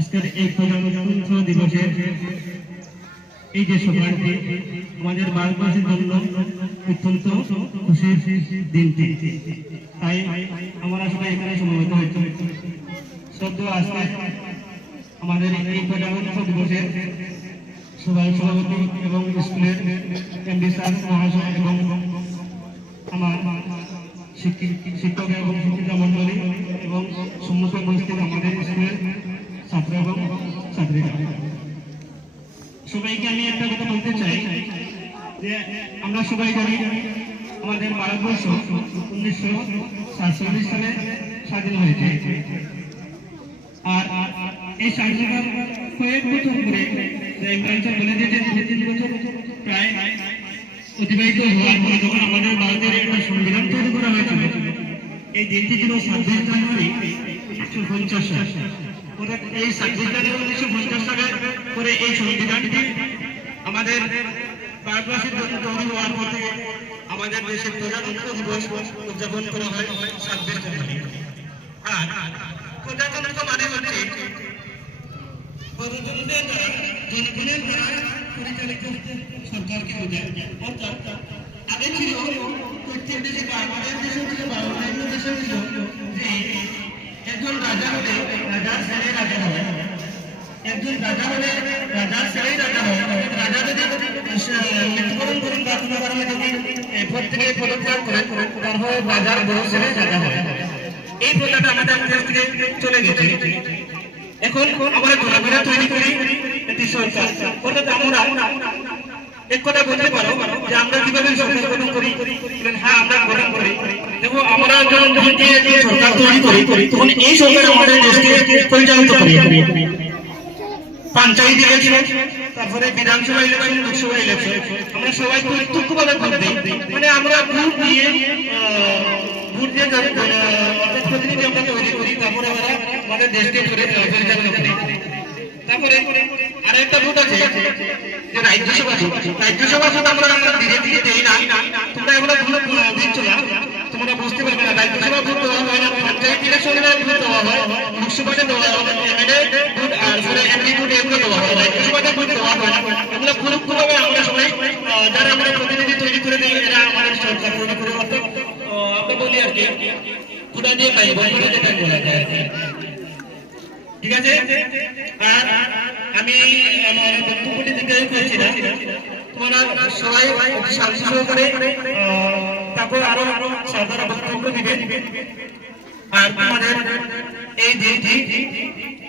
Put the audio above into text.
আজকের এই প্রজাতন্ত্র দিবসের এই যে সভাটি আমাদের ভারতবাসীর জন্য অত্যন্ত খুশির দিনটি, তাই আমরা সবাই এখানে সমবেত হয়েছি। শ্রদ্ধেয় আজকে আমাদের এই প্রজাতন্ত্র দিবসের সভাপতি এবং স্কুলের এমডি স্যার মহাশয় এবং আমার শিক্ষক এবং শিক্ষিকা মন্ডলী এবং সম্মুখে উপস্থিত আমাদের স্কুলের ছাত্র এবং ছাত্রীরা, সবাইকে আমি একটা কথা বলতে চাই যে আমরা সবাই জানি আমাদের ভারতবর্ষ 1947 সালে স্বাধীন হয়েছে। আর এই স্বাধীনতার কয়েক বছর পরে ইংরেজরা বলে দিয়েছে 3 বছর প্রায় অতিবাহিত হওয়ার পরে যখন আমাদের ভারতের একটা সংবিধান তৈরি করা হয়েছিল, এই দিনটি ছিল 26 জানুয়ারি 1950 সাল। এই 26 জানুয়ারি 1950 সালে করে এই সংবিধানটি আমাদের ভারতবাসীর জন্য তৈরি হওয়ার পর থেকে আমাদের দেশের প্রজাতন্ত্র দিবস উদযাপন করা হয় 26 জানুয়ারি। আর প্রজাতন্ত্র মানে হচ্ছে জনগণের দ্বারা পরিচালিত সরকারকে বোঝায়। অর্থাৎ আগে ছিল প্রত্যেক দেশে বা আমাদের দেশে ছিল বা অন্যান্য দেশে ছিল যে একজন রাজা হলে রাজার ছেলে রাজা হয়, একজন রাজা হলে রাজার ছেলেই রাজা হয়। রাজা যদি মৃত্যুবরণ করেন বা কোনো কারণে যদি প্রত্যেকে পদত্যাগ করেন, তারপরে রাজার বড় ছেলে রাজা হয়। এই প্রথাটা আমাদের দেশ থেকে চলে গেছে। এখন আমরা ঘোরাঘুরা তৈরি করি একটি সরকার, অর্থাৎ আমরা এক কথা বলতে পারো যে আমরা কিভাবে সরকার গঠন করি। হ্যাঁ, আমরা গঠন করি। দেখো, আমরা যখন সরকার তৈরি করি তখন এই সরকার আমাদের দেশকে পরিচালিত করি। পঞ্চায়েত ইলেকশন, তারপরে বিধানসভা ইলেকশন, লোকসভা ইলেকশন, আমরা সবাই প্রত্যক্ষভাবে ভোট দিই। মানে আমরা ভোট দিয়ে প্রতিনিধি আমরা তৈরি করি, তারপরে আমরা আমাদের দেশকে পরিচালনা করি। তারপরে আরেকটা ভোট আছে যে রাজ্যসভা ভোট। রাজ্যসভা ভোট আমরা ধীরে ধীরে দেই না, তোমরা এগুলো দিচ্ছ না, তোমরা বুঝতে পারবে না। রাজ্যসভা ভোট দেওয়া হয় না, পঞ্চায়েত ইলেকশনে ভোট দেওয়া হয়, লোকসভাতে দেওয়া হয়, এমএলএ ভোট আর এমপি ভোট এগুলো দেওয়া হয়, রাজ্যসভাতে ভোট দেওয়া হয় না। এগুলো পরোক্ষভাবে আমরা সবাই যারা আমরা প্রতিনিধি তৈরি করে দিই, এরা আমাদের সরকার তৈরি করে। অর্থাৎ আমরা বলি আর কি পুরা দিয়ে খাই বলা যায়, ঠিক আছে। আর আমি আমার বক্তব্যটি দীর্ঘায়িত করছি না, তোমরা সবাই শান্তি সহকারে তারপর আরো সাধারণ বক্তব্য দিবে। আর তোমাদের এই দিনটি